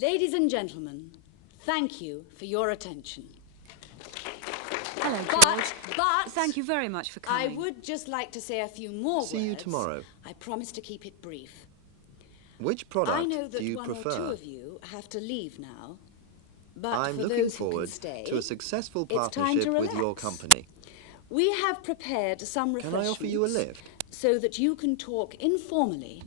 Ladies and gentlemen, thank you for your attention. Hello, George. But thank you very much for coming. I would just like to say a few more words. See you tomorrow. I promise to keep it brief. Which product I know that do you one prefer? or two of you have to leave now, but I'm for looking those who forward can stay, to a successful it's time to partnership with your relax. company. We have prepared some Can refreshments. I offer you a lift? So that you can talk informally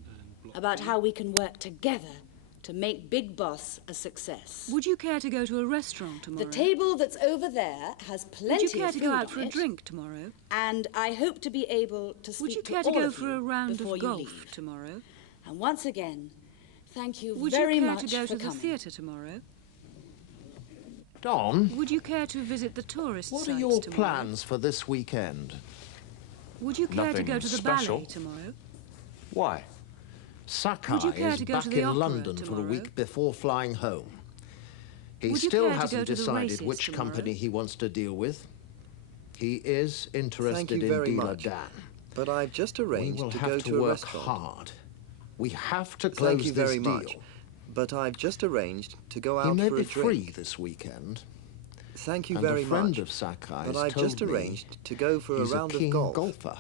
about how we can work together to make Big Boss a success. Would you care to go to a restaurant tomorrow? The table that's over there has plenty Would you care of to food go out on for a it, drink tomorrow? and I hope to be able to speak Would you to care to all go of for you a round before of you golf leave. tomorrow? And once again, thank you Would very you care much to go for to the coming. theatre tomorrow? Don, Would you care to visit the tourist what sites are your tomorrow? plans for this weekend? Would you care to Nothing go to the special. ballet tomorrow? Why? Sakai Would you care is to go back to the in opera London for a tomorrow? week before flying home. He Would you still care to go hasn't to the decided races which tomorrow? company he wants to deal with. He is interested you in very dealer much. Dan. But I've just We arranged will to have go to to a work restaurant. hard. We have to close Thank you this very deal. much. But I've just arranged to go He out may for be a drink. free this weekend. Thank you and very a friend much. of Sakai's But I've told just me arranged to go for a he's round a keen of golf. golfer.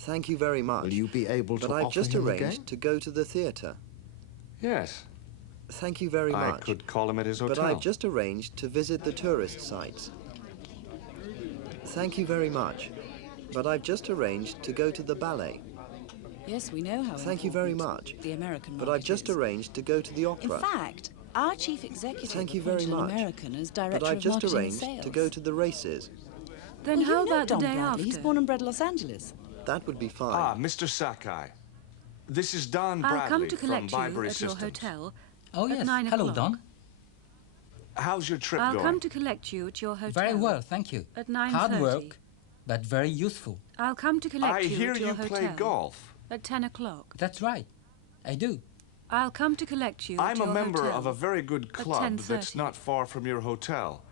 Thank you very much. Will you be able to But I've offer just him a arranged game? to go to the theatre. Yes. Thank you very I much. could call him at his hotel. But I've just arranged to visit the tourist sites. Thank you very much. But I've just arranged to go to the ballet. Yes, we know how Thank you very important much. the American But market I've just is. arranged to go to the In opera. fact, our chief executive Thank you very appointed an much. American as director But I've of just marketing and arranged sales. to go to the races. Then Well, how you know about Don the day Bradley. after? He's born and bred Los Angeles. That would be fine. Ah, Mr. Sakai. This is Don I'll Bradley come to from collect you Byberry at your Systems. hotel Oh, at yes. 9 Hello, o'clock. Don. How's your trip I'll going? come to collect you at your hotel. Very well, thank you. At 9:30. Hard work, but very useful. I'll come to collect I you hear at your you hotel. play golf. At 10 o'clock. That's right. I do. I'll come to collect you at I'm your a member hotel of a very good club 10:30. that's not far from your hotel.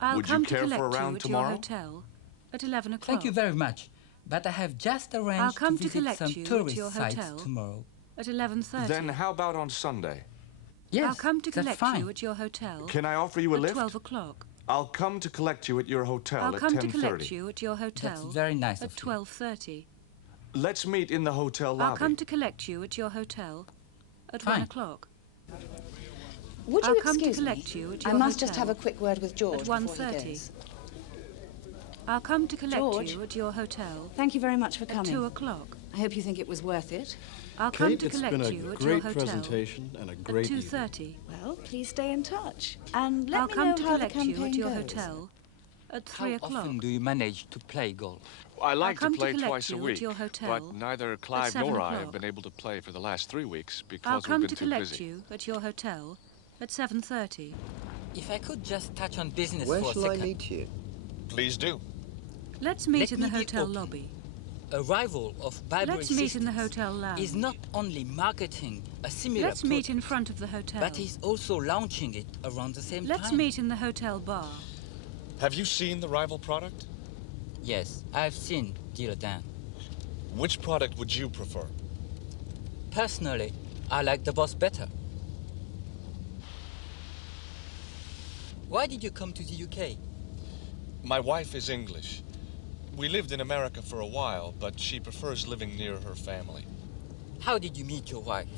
I'll Would you come care to for a collect round you at tomorrow? your hotel at 11 o'clock. Thank you very much. But I have just I'll arranged come to to visit collect some you at tourist your sites hotel. tomorrow. At 11:30. Then how about on Sunday? Yes, I'll come to that's collect fine. you at your hotel Can I offer you a at lift? 12 o'clock. I'll come to collect you at your hotel I'll at come 10:30. to collect you at your hotel That's very nice at of you. 12:30. Let's meet in the hotel lobby. I'll come to collect you at your hotel at Fine. 1 o'clock. Would you I'll come to excuse collect me? you at I your must just hotel have a quick word with George at before he 1:30. goes. I'll come to collect George. you at your hotel Thank you very much for at coming. 2 o'clock. I hope you think it was worth it. I'll come Kate, to it's collect been a you at your great hotel presentation and a at great evening. 2:30. Well, please stay in touch. And let I'll me come know to how the collect you campaign at your goes. hotel at How 3 o'clock. often do you manage to play golf? I like come to to play collect twice a you at week, your hotel but neither Clive 7 nor I have o'clock. been able to play for the last 3 weeks I'll because come we've to been too collect busy. you at your hotel at 7:30. If I could just touch on business Where for a shall I second. meet you? Please do. Let's meet Let in the me be hotel open. lobby. Arrival of Byberry Let's meet in the Systems hotel lounge. is not only marketing a similar Let's meet product, in front of the hotel. but is also launching it around the same Let's time. meet in the hotel bar. Have you seen the rival product? Yes, I've seen Dealer Dan. Which product would you prefer? Personally, I like the Boss better. Why did you come to the UK? My wife is English. We lived in America for a while, but she prefers living near her family. How did you meet your wife?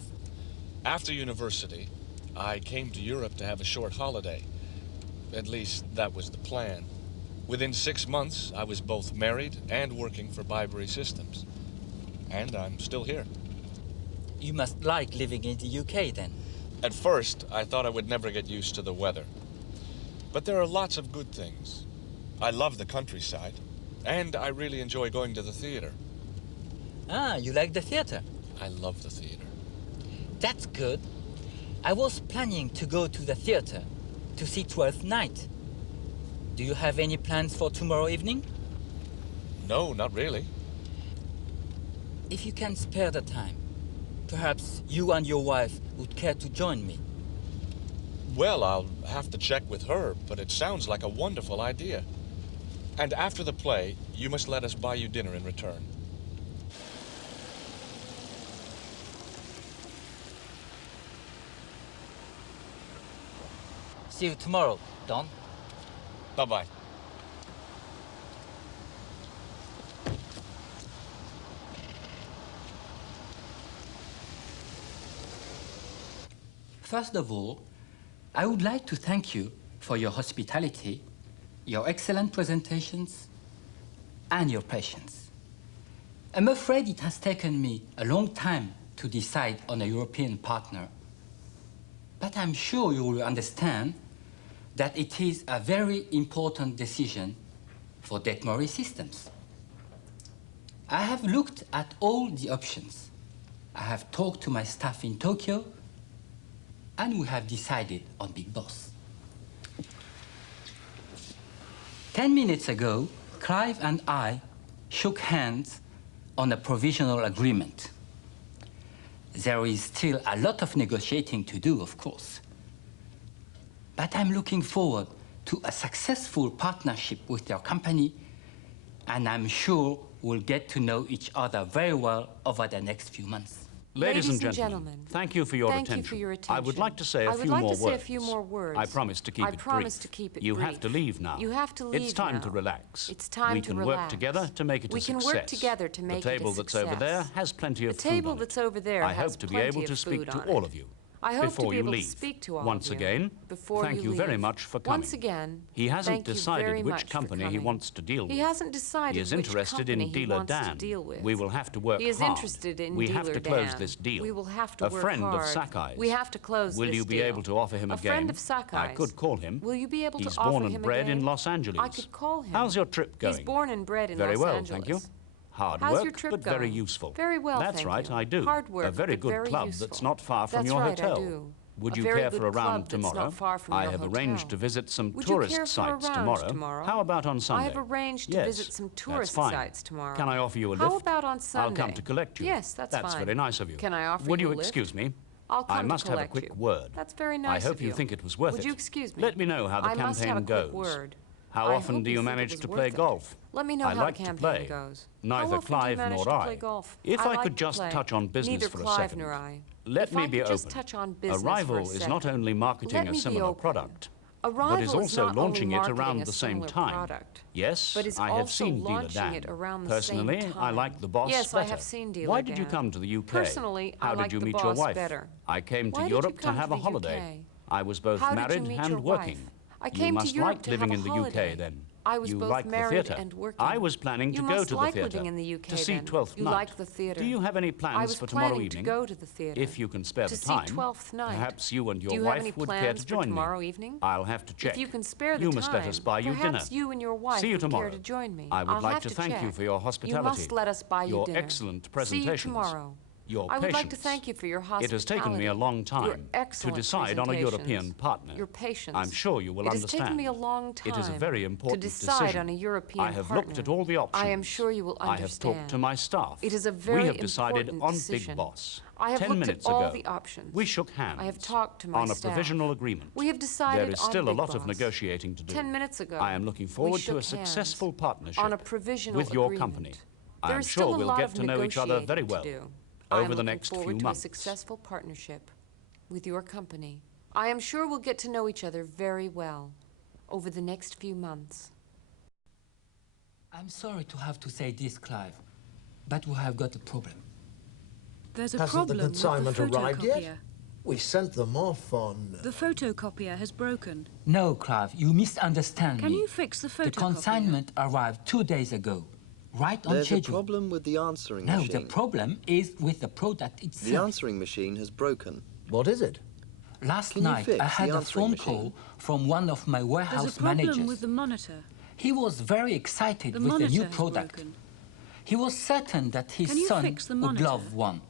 After university, I came to Europe to have a short holiday. At least, that was the plan. Within 6 months, I was both married and working for Byberry Systems. And I'm still here. You must like living in the UK then. At first, I thought I would never get used to the weather. But there are lots of good things. I love the countryside, and I really enjoy going to the theater. Ah, you like the theater? I love the theater. That's good. I was planning to go to the theater to see Twelfth Night. Do you have any plans for tomorrow evening? No, not really. If you can spare the time, perhaps you and your wife would care to join me. Well, I'll have to check with her, but it sounds like a wonderful idea. And after the play, you must let us buy you dinner in return. See you tomorrow, Don. Bye-bye. First of all, I would like to thank you for your hospitality, your excellent presentations, and your patience. I'm afraid it has taken me a long time to decide on a European partner, but I'm sure you will understand that it is a very important decision for Detmory Systems. I have looked at all the options. I have talked to my staff in Tokyo, and we have decided on Big Boss. 10 minutes ago, Clive and I shook hands on a provisional agreement. There is still a lot of negotiating to do, of course. But I'm looking forward to a successful partnership with your company, and I'm sure we'll get to know each other very well over the next few months. Ladies and gentlemen, thank you for your attention. I would like to say a few more words. I promise to keep it brief. You have to leave now. It's time to relax. We can work together to make it a success. The table that's over there has plenty of food on it. I hope to be able to speak to all of you. Before you leave, once again, thank you very much for coming. He hasn't decided which company he wants to deal with. He is interested in dealer Dan. We will have to work hard. We have to close this deal. A friend of Sakai's. Will you be able to offer him a game? I could call him. He's born and bred in Los Angeles. I could call him. How's your trip going? He's born and bred in Very Los well, Angeles. thank you. Hard How's your work, trip but very going? useful. Very well, That's thank right, you. I do. Hard work, a very but good very club useful. that's not far from That's your right, I hotel. do. Would A you very care good for a club round that's tomorrow? not far from I your have hotel. arranged to visit some Would you tourist care for a sites round tomorrow. How about on Sunday? I have arranged to Yes, visit some tourist that's fine. sites tomorrow. Can I offer you a lift? How about on Sunday? I'll come to collect you. Yes, that's fine. very nice of you. Can I offer Would you you a lift? excuse me? I'll come I to must have a collect quick you. word. That's very nice I hope of you think it was worth it. Would you excuse me? Let me know how the I must have campaign a quick goes. word. How I often hope do you think it manage was to worth play it. golf? Let me know I how like the to campaign play. goes. Neither How often Clive do you manage nor to I. play golf? If I I like could to just play. touch on business Neither for a Clive second. nor I. Let If me I be could just open. touch on business for a Arrival is not second. only marketing Let a me be similar open. product, Arrival but is also not only launching it marketing around a the same similar time. product, Yes, but is I have also seen Dealer launching Dan. it around the Personally, same time. I like the boss Yes, better. I have seen Dealer Why did you Dan. come to the UK? Personally, I How like did you the meet your boss wife? better. I came to Why did you Europe to come have to a the holiday. UK? I was both How did you married meet and your working. wife? I You came to must Europe like to living have in a the holiday. UK then. I was You both like the married theatre. and working. I was planning You to go must to the like theatre living in the UK to see then. Twelfth You Night. like the theatre. Do you have any I plans was for tomorrow planning evening? to go to the theatre. If you can spare to the see time, Twelfth Night. perhaps you and your Do you have any wife would care plans to for join tomorrow me. evening? I'll have to check. If you can spare the you time, must let us buy you dinner. perhaps you and your wife See you would tomorrow. care to join me. I would I'll like have to thank you check. for your hospitality. You must let us buy you your dinner. excellent See presentations. you tomorrow. Your I would like to patience. thank you for your hospitality. It has taken me a long Your time to excellent decide on a presentations, European partner. Your patience. I'm sure you will It has understand. taken me a long time It is a very important to decide decision. on a European I have partner. looked at all the options. I am sure you will I have talked to understand. my staff. It is a very We have decided important on decision. Big Boss. I have 10 looked minutes at all ago. the options. We shook hands. I have talked to my on a staff. provisional agreement. We have decided There is on still a Big lot of Boss. negotiating to do. 10 minutes ago, I am looking we forward to a shook hands successful partnership on a provisional with your agreement. company. I There am is sure still a we'll lot get of to know each other very negotiating well to do. over I am the looking next forward few to months. a successful partnership with your company. I am sure we'll get to know each other very well over the next few months. I'm sorry to have to say this, Clive, but we have got a problem. There's a Hasn't problem the consignment with the arrived photocopier. yet? We sent them off on... The photocopier has broken. No, Clive, you misunderstand Can me. you fix the photocopier? The consignment arrived 2 days ago, right on There's a schedule. problem with the answering No, machine. the problem is with the product itself. The answering machine has broken. What is it? Last Can you night, fix I had the a answering phone machine? call from one of my There's warehouse a problem managers. with the monitor. He was very excited The with the monitor new has product. broken. He was certain that his Can you son fix the would monitor? love one.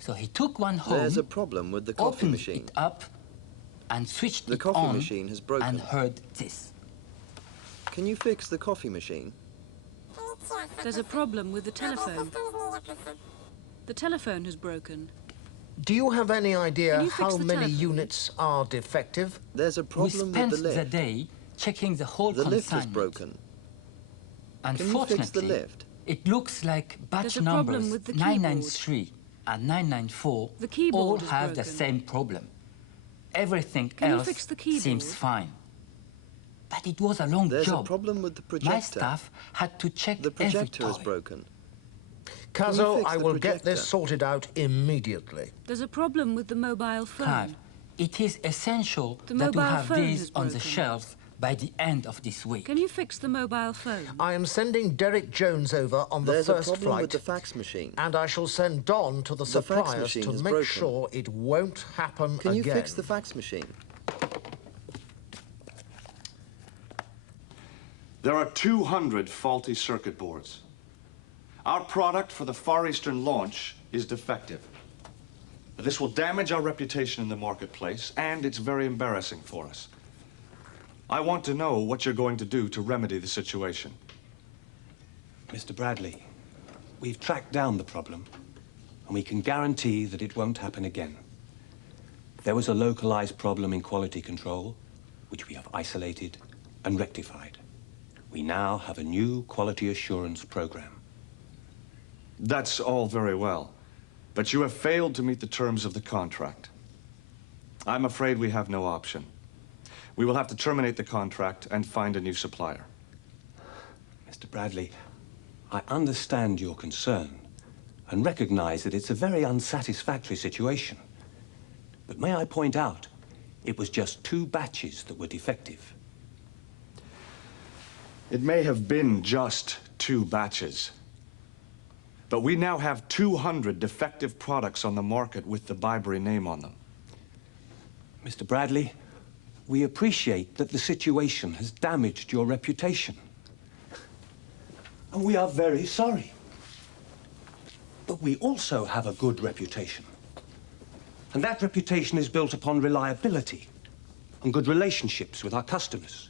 So he took one home, There's a problem with the coffee opened machine. it up, and switched The it coffee on, machine has broken. and heard this. Can you fix the coffee machine? There's a problem with the telephone. The telephone has broken. Do you have any Can idea you fix how the many telephone? units are defective? There's a We problem spent with the the lift. day checking the whole The lift consignment. is broken. Unfortunately, fix the lift? it looks like batch There's a problem numbers with the keyboard. 993 and 994 The keyboard all is have the broken. same problem. Everything Can else you fix the keyboard? seems fine. But it was a long There's job. a problem with the projector. My staff had to check The projector every is toy. broken. Kazo, fix I the will get projector? this sorted out immediately. There's a problem with the mobile phone. Clive, it is essential The that we mobile have phone these is on the broken. shelves by the end of this week. Can you fix the mobile phone? I am sending Derek Jones over on the There's a first problem flight, with the fax machine. and I shall send Don to the The fax suppliers machine to is make broken. sure it won't happen Can again. you fix the fax machine? There are 200 faulty circuit boards. Our product for the Far Eastern launch is defective. This will damage our reputation in the marketplace, and it's very embarrassing for us. I want to know what you're going to do to remedy the situation. Mr. Bradley, we've tracked down the problem, and we can guarantee that it won't happen again. There was a localized problem in quality control, which we have isolated and rectified. We now have a new quality assurance program. That's all very well, but you have failed to meet the terms of the contract. I'm afraid we have no option. We will have to terminate the contract and find a new supplier. Mr. Bradley, I understand your concern and recognize that it's a very unsatisfactory situation. But may I point out, it was just 2 batches that were defective. It may have been just 2 batches, but we now have 200 defective products on the market with the Byberry name on them. Mr. Bradley, we appreciate that the situation has damaged your reputation. And we are very sorry. But we also have a good reputation. And that reputation is built upon reliability and good relationships with our customers.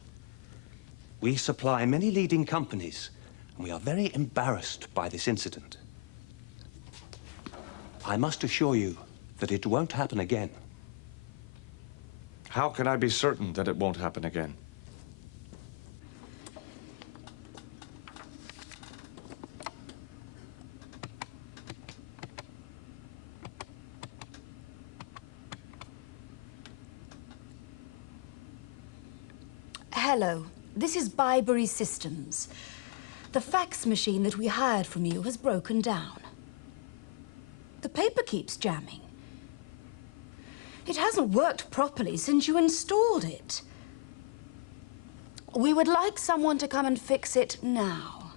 We supply many leading companies, and we are very embarrassed by this incident. I must assure you that it won't happen again. How can I be certain that it won't happen again? Hello, this is Byberry Systems. The fax machine that we hired from you has broken down. The paper keeps jamming. It hasn't worked properly since you installed it. We would like someone to come and fix it now.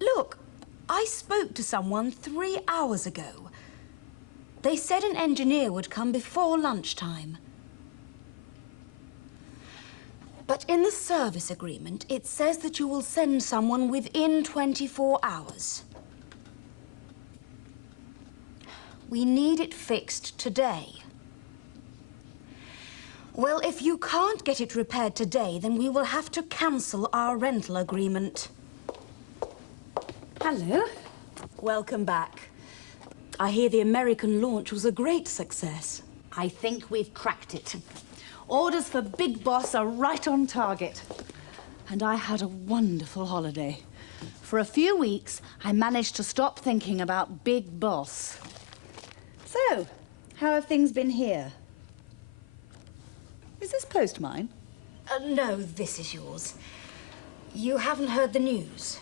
Look, I spoke to someone 3 hours ago. They said an engineer would come before lunchtime. But in the service agreement, it says that you will send someone within 24 hours. We need it fixed today. Well, if you can't get it repaired today, then we will have to cancel our rental agreement. Hello. Welcome back. I hear the American launch was a great success. I think we've cracked it. Orders for Big Boss are right on target. And I had a wonderful holiday. For a few weeks, I managed to stop thinking about Big Boss. So, how have things been here? Is this post mine? No, this is yours. You haven't heard the news.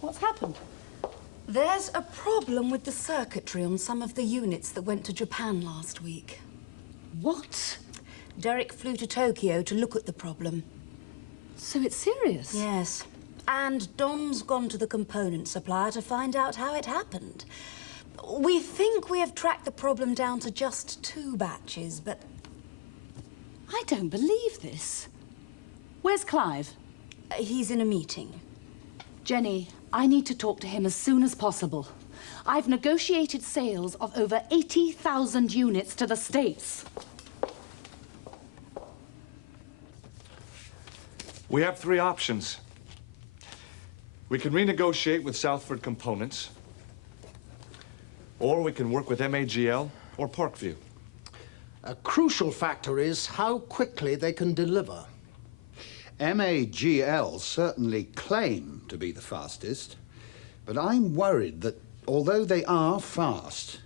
What's happened? There's a problem with the circuitry on some of the units that went to Japan last week. What? Derek flew to Tokyo to look at the problem. So it's serious? Yes. And Dom's gone to the component supplier to find out how it happened. We think we have tracked the problem down to just 2 batches, but... I don't believe this. Where's Clive? He's in a meeting. Jenny, I need to talk to him as soon as possible. I've negotiated sales of over 80,000 units to the States. We have 3 options. We can renegotiate with Southford Components, or we can work with MAGL or Parkview. A crucial factor is how quickly they can deliver. MAGL certainly claim to be the fastest, but I'm worried that although they are fast,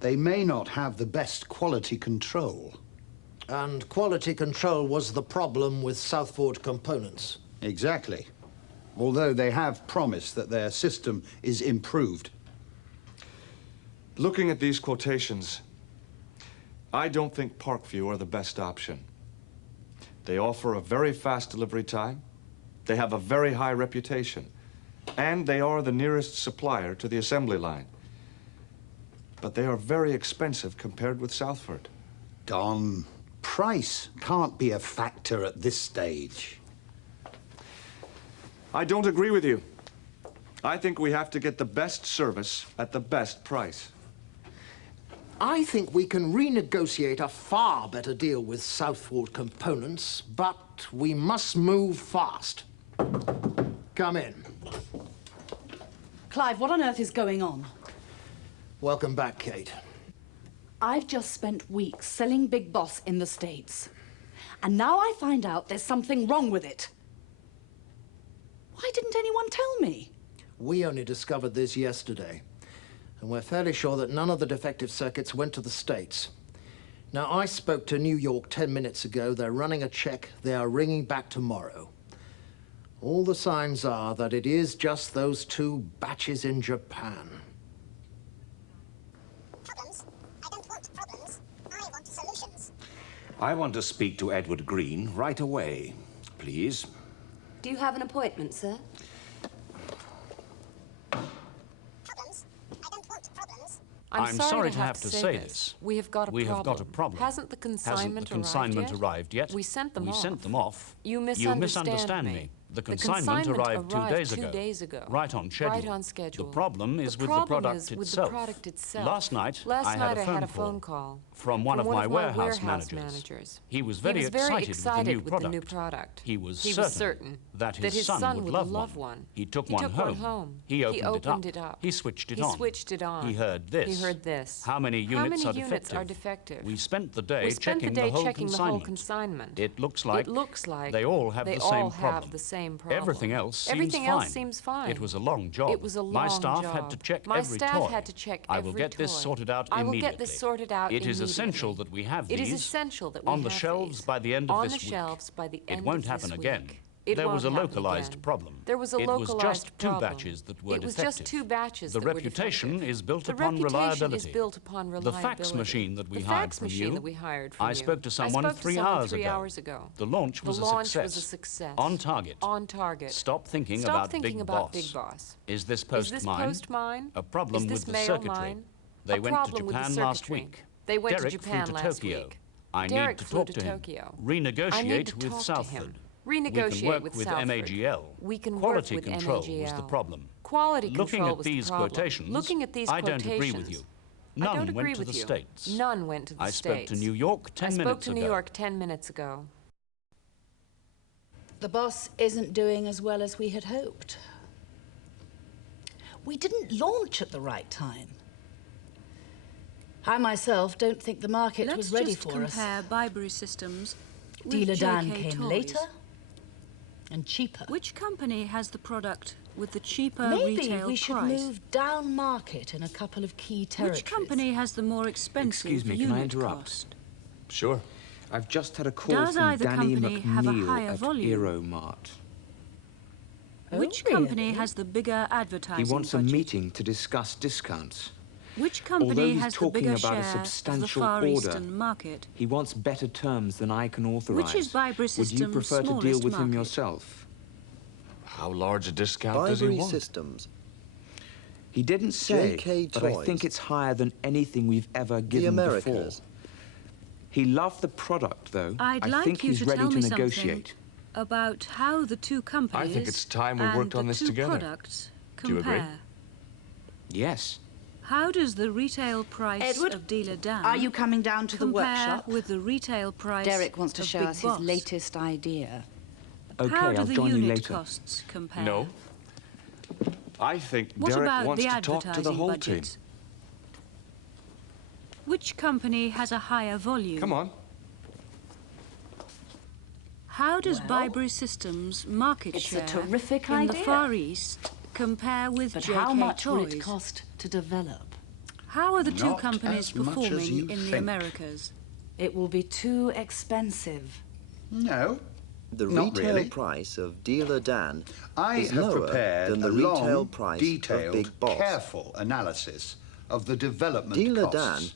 They may not have the best quality control. And quality control was the problem with Southport Components. Exactly. Although they have promised that their system is improved. Looking at these quotations, I don't think Parkview are the best option. They offer a very fast delivery time, they have a very high reputation, and they are the nearest supplier to the assembly line. But they are very expensive compared with Southford. Don, price can't be a factor at this stage. I don't agree with you. I think we have to get the best service at the best price. I think we can renegotiate a far better deal with Southport Components, but we must move fast. Come in. Clive, what on earth is going on? Welcome back, Kate. I've just spent weeks selling Big Boss in the States. And now I find out there's something wrong with it. Why didn't anyone tell me? We only discovered this yesterday. And we're fairly sure that none of the defective circuits went to the States. Now, I spoke to New York 10 minutes ago. They're running a check. They are ringing back tomorrow. All the signs are that it is just those 2 batches in Japan. Problems? I don't want problems. I want solutions. I want to speak to Edward Green right away, please. Do you have an appointment, sir? Problems? I don't want problems. I'm sorry to have to say this. We have got a problem. Hasn't the consignment arrived yet? We sent them off. You misunderstand me. The consignment arrived 2 days ago. Right on schedule. The problem is with the product itself. Last night, I had a phone call from one of my warehouse managers. He was very excited with the new product. He was certain that his son would love one. He took one home. He opened it up. He switched it on. He heard this. How many units are defective? We spent the day checking the whole consignment. It looks like they all have the same problem. Everything else seems fine. It was a long job. My staff had to check every toy. I will get this sorted out immediately. It is essential that we have these on the shelves by the end of this week. It won't happen again. There was a localized problem. It was just 2 batches that were defective. The reputation is built upon reliability. The fax machine that we hired from you, I spoke to someone 3 hours ago. The launch was a success. On target. Stop thinking about Big Boss. Is this post mine? A problem with the circuitry. They went to Japan last week. Derek flew to Tokyo. I need to talk to him. Renegotiate with Southford. We can work with MAGL. Quality control was the problem. Looking at these quotations, I don't agree with you. None went to the States. I spoke to New York 10 minutes ago. The boss isn't doing as well as we had hoped. We didn't launch at the right time. I myself don't think the market was ready for us. Let's just compare Byberry Systems with Dealer Dan JK came Toys. later and cheaper. Which company has the product with the cheaper Maybe retail price? we should move down market in a couple of key territories. Which company has the more expensive Excuse me, unit can I interrupt? cost? Sure. I've just had a call Does from either Danny company have a McNeil higher at volume? Aeromart. Which company has the bigger advertising He wants budget? a meeting to discuss discounts. Which Although company he's has the talking bigger about a share of the substantial Far order, Eastern market? he wants better terms than I can authorize. Which is Byberry Would Systems' you prefer to deal smallest with him market? yourself? How large a discount does he Byberry want? Systems. He didn't say, JK but I Toys. think it's higher than anything we've ever given before. Americas. He loved the product, though. I'd I like think you he's to ready tell to me negotiate. something about how the two companies I think it's time we worked on this and the two together. products Do you agree? compare. Yes. How does the retail price Edward, of Dealer Dan are you coming down to the compare workshop? with the retail price Derek wants to of show Big us Boss? his latest idea. Okay, How do I'll the join you unit later. costs compare? No. I think What Derek about wants the to talk to the advertising whole budget? team. Which company has a higher volume? Come on. How does Well, Byberry Systems' market it's a share terrific in the idea. Far East compare with But JK how much Toys? will it cost to develop? How are the two Not companies as much as performing you in the think. Americas? It will be too expensive. No, The not retail really. price of Dealer Dan I is have lower prepared than the a retail long, price detailed, of Big Boss. careful analysis of the development Dealer costs. Dan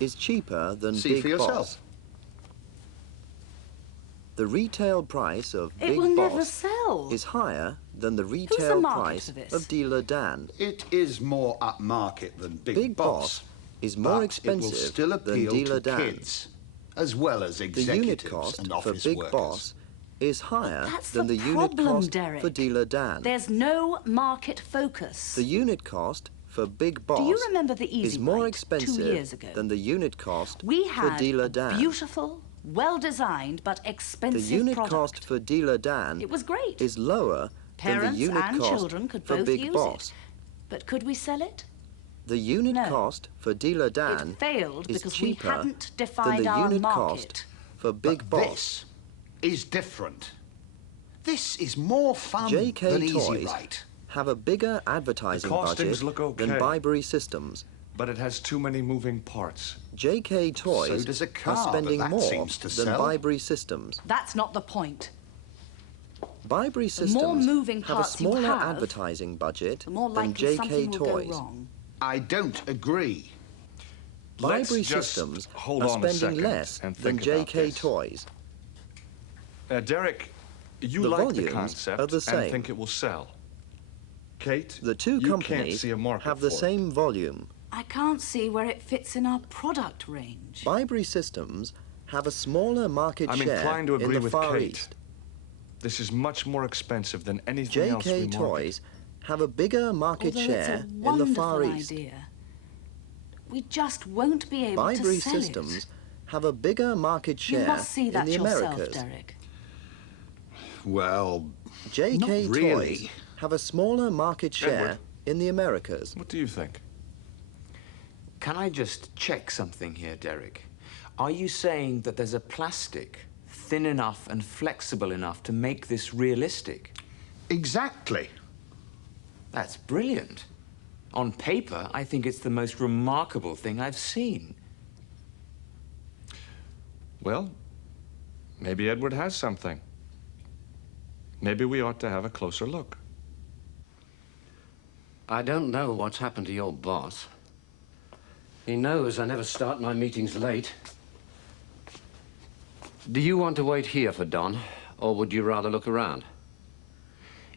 is cheaper than See Big for yourself. Boss. The retail price of It Big will Boss never sell. is higher than the the retail market price for this? of Dealer Dan. It is more upmarket than Big Boss is more but expensive it will still than appeal Dealer to Dan. kids, as well as The executives unit cost and for office Big workers. Boss is higher That's than the the unit problem, cost Derek. for Dealer Dan. There's no market focus. The unit cost for Big Boss Do you remember the Easy is more Ride expensive 2 years ago? than the unit cost We for had Dealer a Dan. beautiful, well-designed but The expensive unit product. cost for Dealer Dan It was great. is lower Parents than the unit and cost children could for both Big use Boss. it. But could we sell it? The unit No. cost for Dealer Dan It failed is because we cheaper hadn't than defined the our unit market. cost for Big But Boss. this is different. This is more fun JK than Easy Toys Ride. have a bigger advertising The costings budget look okay. than Byberry Systems. But it has too many moving parts. JK Toys does a car, are but spending that more seems to than sell. Byberry Systems. That's not the point. Byberry The more Systems moving have a parts you smaller have, advertising budget the more than likely JK something will Toys. go wrong. I don't agree. Let's Byberry just Systems hold are on a spending second less and than think about JK this. Toys. Derek, you The like the volumes concept are the same. and think it will sell. Kate, The two you can't companies see a market have the for it. same volume. I can't see where it fits in our product range. Byberry Systems have a smaller market I'm share inclined to in agree the with Far Kate. East. This is much more expensive than anything else we JK market. Toys have a bigger market Although share it's a in the wonderful Far East. idea, we just won't be able Byberry to sell Systems it. have a bigger market share You must see that in the yourself, Americas. Derek. Well, JK not Toys really. have a smaller market share Edward. in the Americas. What do you think? Can I just check something here, Derek? Are you saying that there's a plastic thin enough and flexible enough to make this realistic? Exactly. That's brilliant. On paper, I think it's the most remarkable thing I've seen. Well, maybe Edward has something. Maybe we ought to have a closer look. I don't know what's happened to your boss. He knows I never start my meetings late. Do you want to wait here for Don, or would you rather look around?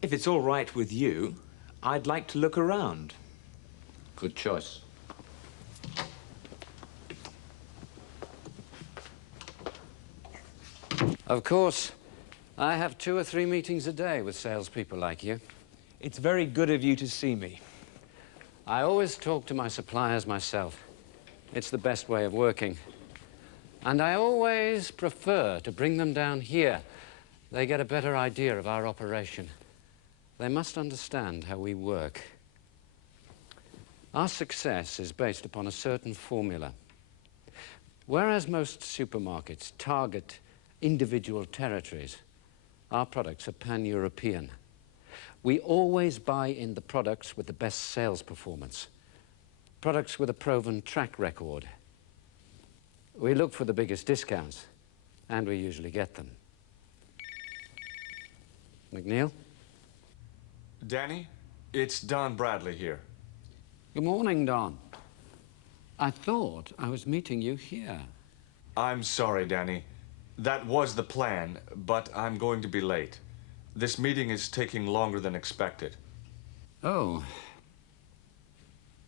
If it's all right with you, I'd like to look around. Good choice. Of course, I have 2 or 3 meetings a day with salespeople like you. It's very good of you to see me. I always talk to my suppliers myself. It's the best way of working. And I always prefer to bring them down here. They get a better idea of our operation. They must understand how we work. Our success is based upon a certain formula. Whereas most supermarkets target individual territories, our products are pan-European. We always buy in the products with the best sales performance, products with a proven track record. We look for the biggest discounts, and we usually get them. McNeil? Danny, it's Don Bradley here. Good morning, Don. I thought I was meeting you here. I'm sorry, Danny. That was the plan, but I'm going to be late. This meeting is taking longer than expected. Oh.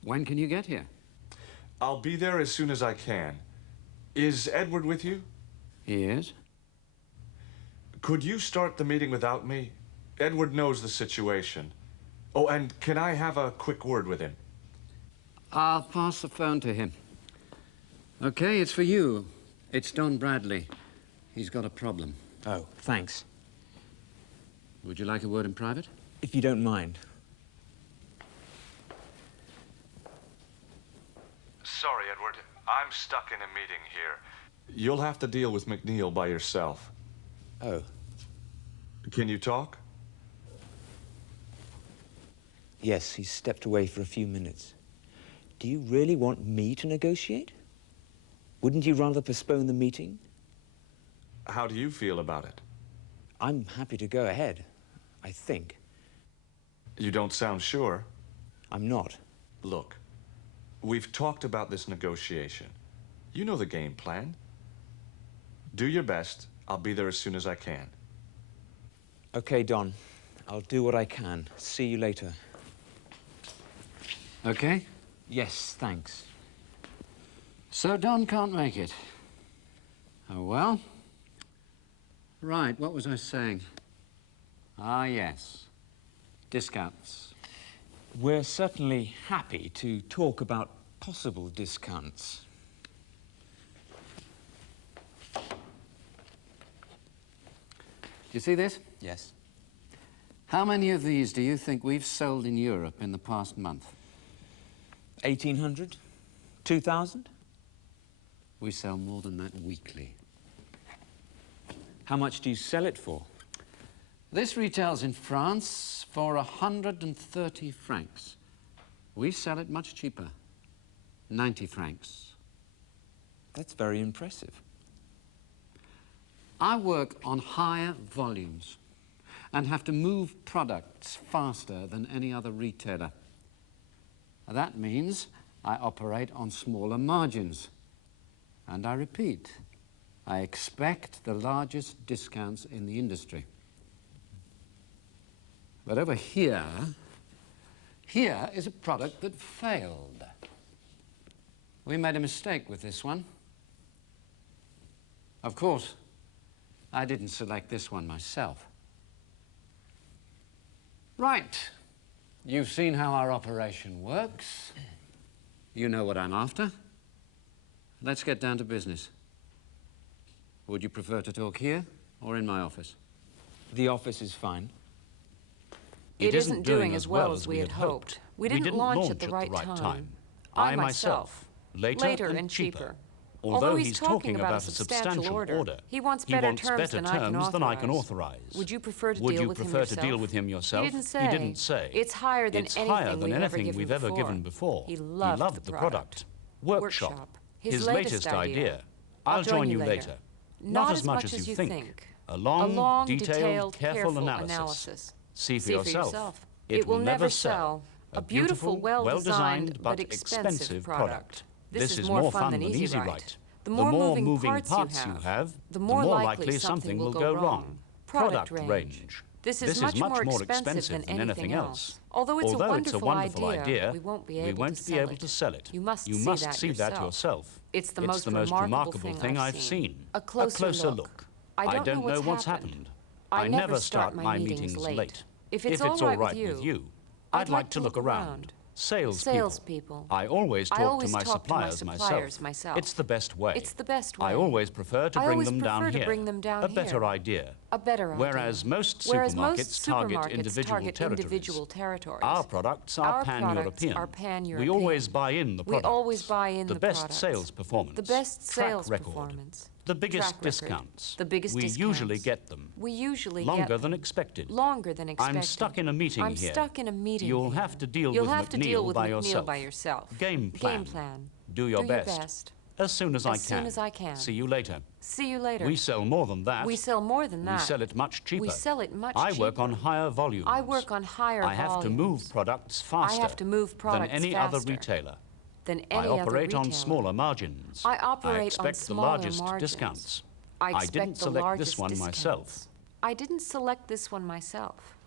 When can you get here? I'll be there as soon as I can. Is Edward with you? He is. Could you start the meeting without me? Edward knows the situation. Oh, and can I have a quick word with him? I'll pass the phone to him. Okay, it's for you. It's Don Bradley. He's got a problem. Oh, thanks. Would you like a word in private? If you don't mind. Sorry, Edward. I'm stuck in a meeting here. You'll have to deal with McNeil by yourself. Oh. Can you talk? Yes, he's stepped away for a few minutes. Do you really want me to negotiate? Wouldn't you rather postpone the meeting? How do you feel about it? I'm happy to go ahead, I think. You don't sound sure. I'm not. Look, we've talked about this negotiation. You know the game plan. Do your best. I'll be there as soon as I can. Okay, Don. I'll do what I can. See you later. Okay? Yes, thanks. So Don can't make it. Oh, well. Right, what was I saying? Ah, yes. Discounts. We're certainly happy to talk about possible discounts. Do you see this? Yes. How many of these do you think we've sold in Europe in the past month? 1,800? 2,000? We sell more than that weekly. How much do you sell it for? This retails in France for 130 francs. We sell it much cheaper, 90 francs. That's very impressive. I work on higher volumes and have to move products faster than any other retailer. That means I operate on smaller margins. And I repeat, I expect the largest discounts in the industry. But over here is a product that failed. We made a mistake with this one. Of course, I didn't select this one myself. Right. You've seen how our operation works. You know what I'm after. Let's get down to business. Would you prefer to talk here or in my office? The office is fine. It isn't doing as well as we had hoped. We didn't launch at the right time. I myself. Later and cheaper. Although he's talking about a substantial order, he wants better terms than I can authorize. Would you prefer to deal with him yourself? He didn't say. It's higher than anything we've ever given before. He loved the product. Workshop. His latest idea. I'll join you later. Not as much as you think. A long, detailed, careful analysis. See for yourself. It will never sell. A beautiful, well-designed, but expensive product. This is more fun than Easy Right. The more moving parts you have, the more likely something will go wrong. Product range. This is much more expensive than anything else. Although it's a wonderful idea, we won't be able to sell it. You must see that yourself. It's the most remarkable thing I've seen. A closer look. I don't know what's happened. I never start my meetings late. If it's all right with you, I'd like to look around. Salespeople. I always talk to my suppliers myself. It's the best way. I always prefer to bring them down here. A better idea. Whereas most supermarkets target individual territories. Our products are pan-European. We always buy in the products. The best sales performance. Track record. The biggest discounts. We usually get them. Longer than expected. I'm stuck in a meeting here. You'll have to deal with McNeil by yourself. Game plan. Do your best. As soon as I can. See you later. We sell more than that. We sell it much cheaper. I work on higher volumes. I have to move products faster than any other retailer. I operate on smaller margins. I expect the largest discounts. I didn't select this one myself.